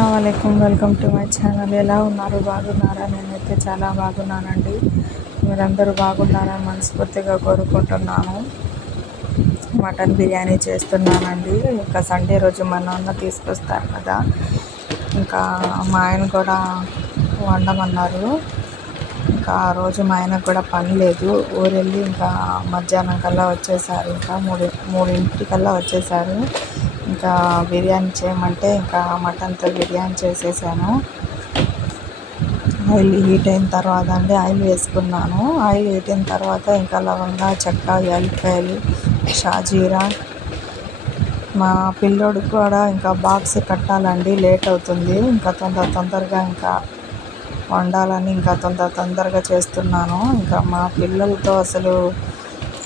అస్సలాముఅలైకుం welcome to my channel. ఎలా ఉన్నారు? బాగున్నారా? నేనైతే చాలా బాగున్నానండి. మీరందరూ బాగున్నారని మనస్ఫూర్తిగా కోరుకుంటున్నాను. మటన్ బిర్యానీ చేస్తున్నానండి. ఇంకా సండే రోజు మా నాన్న తీసుకొస్తారు కదా, ఇంకా మా ఆయన కూడా వండమన్నారు. ఇంకా ఆ రోజు మా ఆయనకు కూడా పని లేదు, ఊరెళ్ళి ఇంకా మధ్యాహ్నం కల్లా వచ్చేసారు. ఇంకా మూడింటికల్లా వచ్చేసారు. ఇంకా బిర్యానీ చేయమంటే ఇంకా మటన్తో బిర్యానీ చేసేసాను. ఆయిల్ హీట్ అయిన తర్వాత ఆయిల్ వేసుకున్నాను. ఆయిల్ హీట్ అయిన తర్వాత ఇంకా లవంగా, చెక్క, యాలక్కాయలు, షాజీరా, మా పిల్లోడికి కూడా ఇంకా బాక్స్ కట్టాలండి, లేట్ అవుతుంది. ఇంకా తొందరగా ఇంకా వండాలని ఇంకా తొందరగా చేస్తున్నాను. ఇంకా మా పిల్లలతో అసలు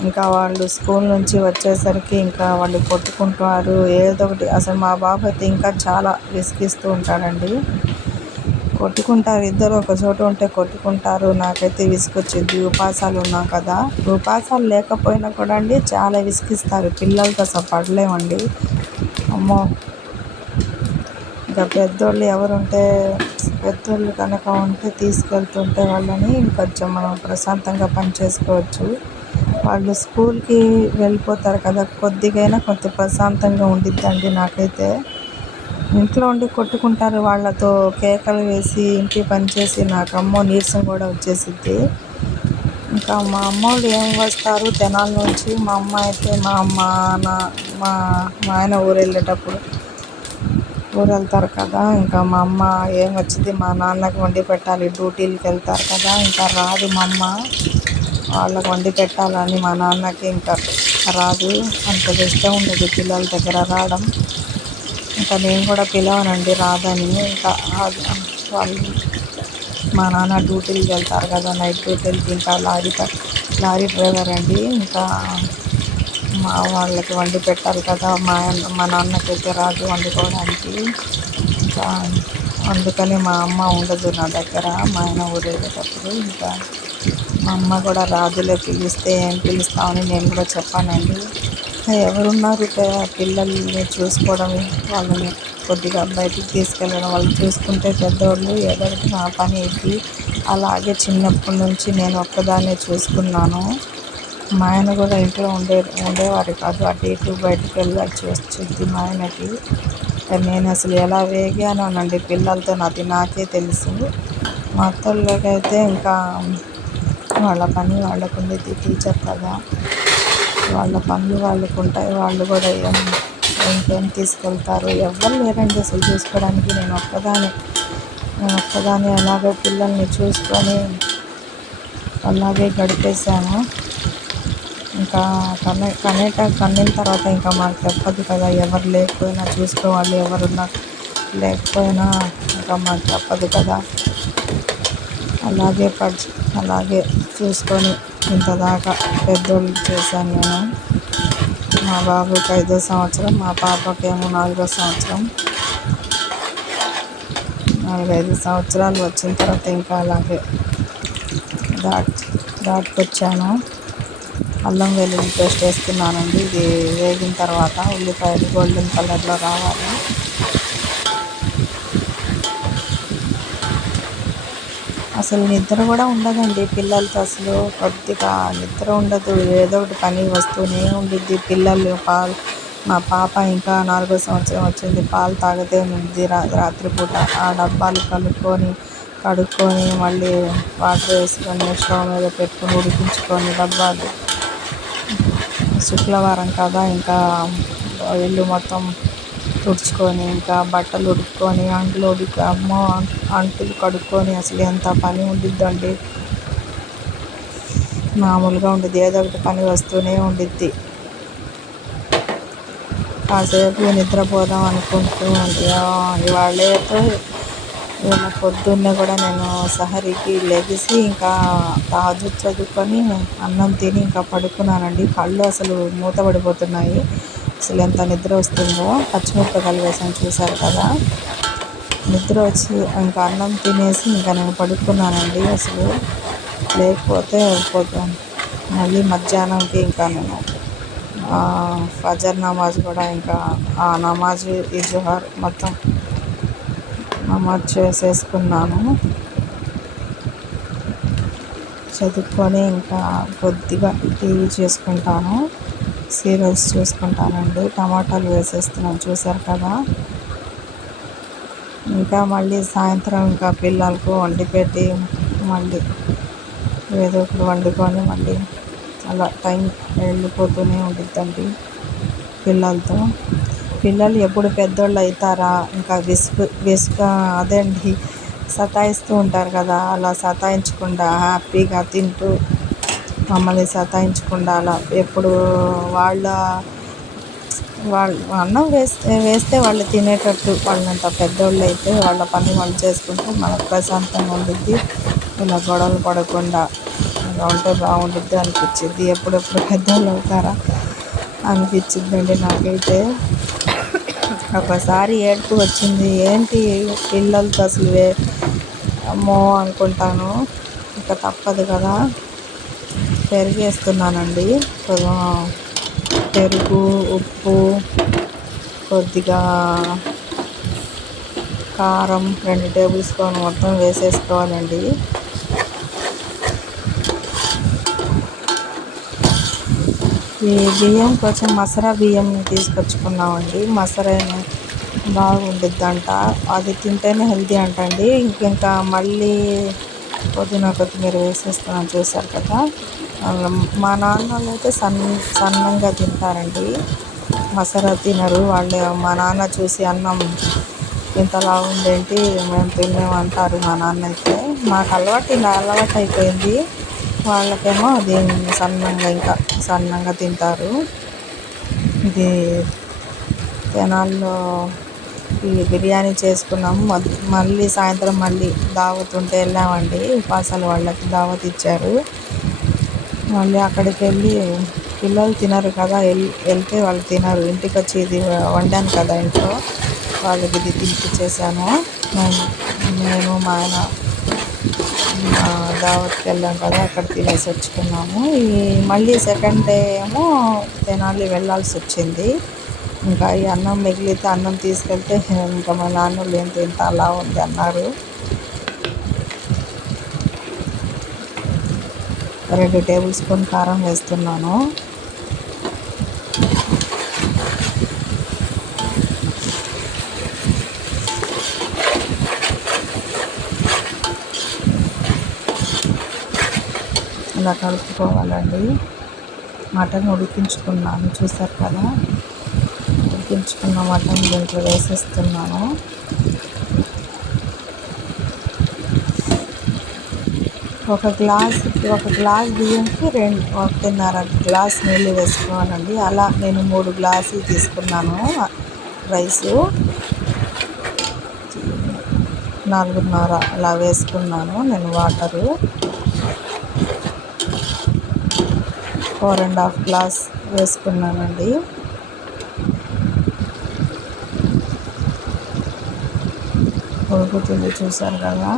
ఇంకా వాళ్ళు స్కూల్ నుంచి వచ్చేసరికి ఇంకా వాళ్ళు కొట్టుకుంటారు ఏదో ఒకటి. అసలు మా బాబు అయితే ఇంకా చాలా విసిగిస్తూ ఉంటాడండి. కొట్టుకుంటారు, ఇద్దరు ఒక చోట ఉంటే కొట్టుకుంటారు. నాకైతే విసుగొచ్చింది. ఉపాసాలు ఉన్నాం కదా, ఉపాసాలు లేకపోయినా కూడా చాలా విసిగిస్తారు. పిల్లలతో అసలు పడలేమండి. అమ్మో, ఇంకా పెద్దోళ్ళు కనుక ఉంటే తీసుకెళ్తుంటే వాళ్ళని కొంచెం మనం ప్రశాంతంగా పని చేసుకోవచ్చు. వాళ్ళు స్కూల్కి వెళ్ళిపోతారు కదా, కొద్దిగైనా కొంచెం ప్రశాంతంగా ఉండిద్దండి. నాకైతే ఇంట్లో ఉండి కొట్టుకుంటారు, వాళ్ళతో కేకలు వేసి ఇంటి పని చేసి నాకు అమ్మో నీరసం కూడా వచ్చేసిద్ది. ఇంకా మా అమ్మోళ్ళు ఏం వస్తారు తెనాల నుంచి, మా అమ్మ అయితే మా ఆయన ఊరు వెళ్తారు కదా, ఇంకా మా అమ్మ ఏం వచ్చింది మా నాన్నకి వండి పెట్టాలి. డ్యూటీలకు వెళ్తారు కదా, ఇంకా రాదు మా అమ్మ. వాళ్ళకి వండి పెట్టాలని మా నాన్నకి ఇంకా రాదు, అంత ఇష్టం ఉండదు పిల్లల దగ్గర రావడం. ఇంకా నేను కూడా పిలవనండి రాదని. ఇంకా వాళ్ళు మా నాన్న డ్యూటీలకు వెళ్తారు కదా, నైట్ డ్యూటీలకి. ఇంకా లారీ డ్రైవర్ అండి. ఇంకా వాళ్ళకి వండి పెట్టాలి కదా, మా నాన్నకైతే రాదు వండుకోవడానికి. ఇంకా అందుకని మా అమ్మ ఉండదు నా దగ్గర మా ఆయన ఊరు వెళ్ళేటప్పుడు. ఇంకా మా అమ్మ కూడా రాదులే, పిలిస్తే ఏం పిలుస్తామని నేను కూడా చెప్పానండి. ఎవరున్నారు పిల్లల్ని చూసుకోవడం, వాళ్ళని కొద్దిగా బయటికి తీసుకెళ్ళడం, వాళ్ళు చూసుకుంటే పెద్దవాళ్ళు ఏదో ఒకటి నా పని అయింది. అలాగే చిన్నప్పటి నుంచి నేను ఒక్కదాన్నే చూసుకున్నాను. మా ఆయన కూడా ఇంట్లో ఉండేవారు కాదు, అటు ఇటు బయటకు వెళ్ళాల్సి వచ్చింది మా ఆయనకి. నేను అసలు ఎలా వేగానోనండి పిల్లలతో, నాకే తెలుసు. మా అత్తోళ్ళకైతే ఇంకా వాళ్ళ పని వాళ్ళకు ఉండేది, టీచర్ కదా, వాళ్ళ పనులు వాళ్ళకు ఉంటాయి. వాళ్ళు కూడా ఇంకేం తీసుకెళ్తారు, ఎవ్వరు లేరండి అసలు చూసుకోవడానికి. నేను ఒక్కదాన్ని అలాగే పిల్లల్ని చూసుకొని అలాగే గడిపేశాను. ఇంకా కన్నిన తర్వాత ఇంకా మాకు తప్పదు కదా, ఎవరు లేకపోయినా చూసుకోవాలి, ఎవరున్నా లేకపోయినా ఇంకా మాకు తప్పదు కదా. అలాగే చూసుకొని ఇంతదాకా పెద్దోళ్ళు చేశాను నేను. మా బాబుకి 5వ సంవత్సరం, మా పాపకేమో 4వ సంవత్సరం. 4-5 సంవత్సరాలు వచ్చిన తర్వాత ఇంకా అలాగే దాటుకొచ్చాను. అల్లం వెల్లుల్లి పేస్ట్ వేస్తున్నానండి. ఇది వేగిన తర్వాత ఉల్లిపాయలు గోల్డెన్ కలర్లో రావాలి. అసలు నిద్ర కూడా ఉండదండి పిల్లలతో, అసలు కొద్దిగా నిద్ర ఉండదు. ఏదో ఒకటి పని వస్తూనే ఉండిద్ది. మా పాప ఇంకా 4వ సంవత్సరం వచ్చింది, పాలు తాగితే ఉంది రాత్రిపూట. ఆ డబ్బాలు కడుక్కొని మళ్ళీ వాటర్ వేసుకొని స్టవ్ మీద పెట్టుకొని ఉడికించుకొని డబ్బాలు. శుక్రవారం కదా, ఇంకా ఇల్లు మొత్తం తుడుచుకొని ఇంకా బట్టలు ఉడుక్కొని అంటులు కడుక్కొని అసలు ఎంత పని ఉండిద్దండి. మామూలుగా ఉండదు, ఏదో ఒకటి పని వస్తూనే ఉండిద్ది. కాసేపు నిద్రపోదాం అనుకుంటూ ఇవాళతో పొద్దున్నే కూడా నేను సహరీకి లెగిసి ఇంకా తహజ్జుద్ చదువుకొని అన్నం తిని ఇంకా పడుకున్నానండి. కళ్ళు అసలు మూతపడిపోతున్నాయి. అసలు ఎంత నిద్ర వస్తుందో. పచ్చిమిరపకాయలు వేసాను చూశారు కదా, నిద్ర వచ్చి ఇంకా అన్నం తినేసి ఇంకా నేను పడుకున్నానండి. అసలు లేకపోతే మళ్ళీ మధ్యాహ్నంకి ఇంకా నేను ఫజర్ నమాజ్ కూడా ఇంకా ఆ నమాజ్, ఈ జుహర్ మొత్తం నమాజ్ చేసేసుకున్నాను. చదువుకొని ఇంకా కొద్దిగా టీవీ చూసుకుంటాను, సీరియల్స్ చూసుకుంటానండి. టమాటాలు వేసేస్తున్నాను చూసారు కదా. ఇంకా మళ్ళీ సాయంత్రం ఇంకా పిల్లలకు వండి పెట్టి మళ్ళీ ఏదో ఒకటి వండుకొని మళ్ళీ అలా టైం వెళ్ళిపోతూనే ఉంటుందండి పిల్లలతో. పిల్లలు ఎప్పుడు పెద్దోళ్ళు అవుతారా ఇంకా అదే అండి, సతాయిస్తూ ఉంటారు కదా. అలా సతాయించకుండా హ్యాపీగా తింటూ మమ్మల్ని సతాయించకుండా అలా ఎప్పుడు వాళ్ళు అన్నం వేస్తే వాళ్ళు తినేటట్టు, వాళ్ళంత పెద్దోళ్ళు అయితే వాళ్ళ పని వాళ్ళు చేసుకుంటే మనకు ప్రశాంతంగా ఉండిద్ది. ఇలా గొడవలు పడకుండా ఇలా ఉంటే బాగుండిద్ది అనిపించింది. ఎప్పుడెప్పుడు పెద్దోళ్ళు అవుతారా అనిపించిందండి నాకైతే. ఒకసారి ఏడుపు వచ్చింది, ఏంటి పిల్లలతో అసలు అమ్మో అనుకుంటాను. ఇంకా తప్పదు కదా, పెరిగేస్తున్నానండి. పెరుగు, ఉప్పు, కొద్దిగా కారం 2 టేబుల్ స్పూన్ మొత్తం వేసేసుకోవాలండి. ఈ బియ్యం కొంచెం మసరా బియ్యం తీసుకొచ్చుకున్నామండి. మసరైన బాగుండిద్దంట, అది తింటేనే హెల్తీ అంటండి. ఇంకా మళ్ళీ పుదీనా కొత్తిమీర వేసేస్తున్నాను చూసారు కదా. మా నాన్న వాళ్ళు అయితే సన్నంగా తింటారండి, మసరా తినరు వాళ్ళు. మా నాన్న చూసి అన్నం ఇంతలా ఉందేంటి మేము తినేమంటారు మా నాన్న అయితే. నాకు ఇలా అలవాటు అయిపోయింది. వాళ్ళకేమో దీన్ని సన్నంగా తింటారు. ఇది తెనాల్లో ఈ బిర్యానీ చేసుకున్నాము. మళ్ళీ సాయంత్రం మళ్ళీ దావత్ ఉంటే వెళ్ళామండి. ఉపాసాల వాళ్ళకి దావత్ ఇచ్చారు. మళ్ళీ అక్కడికి వెళ్ళి పిల్లలు తినరు కదా, వెళ్తే వాళ్ళు తినరు. ఇంటికి వచ్చి ఇది వండాను కదా ఇంట్లో, వాళ్ళకి ఇది తినిపించేసాను. నేను మా ఆయన దావత్కి వెళ్ళాం కదా, అక్కడ తినేసి వచ్చుకున్నాము. మళ్ళీ సెకండ్ డే ఏమో తెనాలి వెళ్ళాల్సి వచ్చింది. ఇంకా ఈ అన్నం మిగిలితే అన్నం తీసుకెళ్తే ఇంకా మా నాన్నోళ్ళు ఏంటి ఇంత అలా ఉంది అన్నారు. 2 టేబుల్ స్పూన్ కారం వేస్తున్నాను. ఇలా కలుపుకోవాలండి. మటన్ ఉడికించుకున్నాను చూసారు కదా, ఉడికించుకున్న మటన్ దీంట్లో వేసేస్తున్నాను. ఒక గ్లాస్ బియ్యంకి 1.5 గ్లాస్ నీళ్ళు వేసుకోవాలండి. అలా నేను 3 గ్లాసులు తీసుకున్నాను రైసు. 4.5 అలా వేసుకున్నాను నేను వాటరు. 4.5 గ్లాస్ వేసుకున్నానండి. ఉడుకుతుంది చూసారు కదా.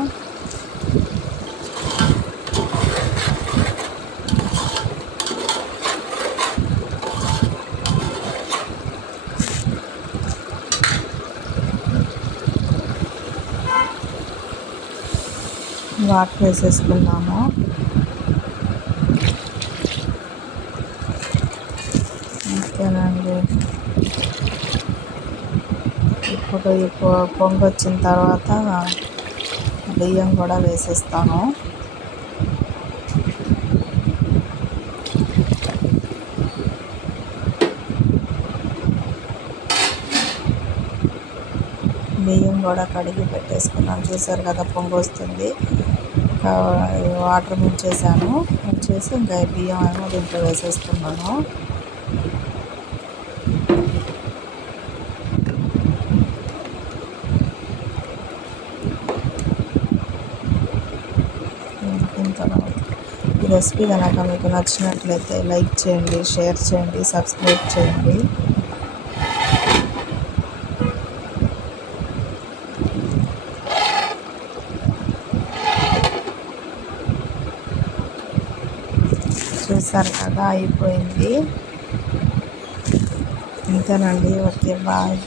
వాటర్ వేసేసుకున్నాము. ఓకేనండి. ఇప్పుడు పొంగొచ్చిన తర్వాత బియ్యం కూడా వేసేస్తాను. బియ్యం కూడా కడిగి పెట్టేసుకున్నాను చూసారు కదా, పొంగొస్తుంది. ఇంకా వాటర్ ముంచేసాను. ఇంకా బియ్యం ఏమో దీంట్లో వేసేస్తున్నాను. ఈ రెసిపీ కనుక మీకు నచ్చినట్లయితే లైక్ చేయండి, షేర్ చేయండి, సబ్స్క్రైబ్ చేయండి. చూసారు కదా, అయిపోయింది. ఇంతేనండి. Okay, bye.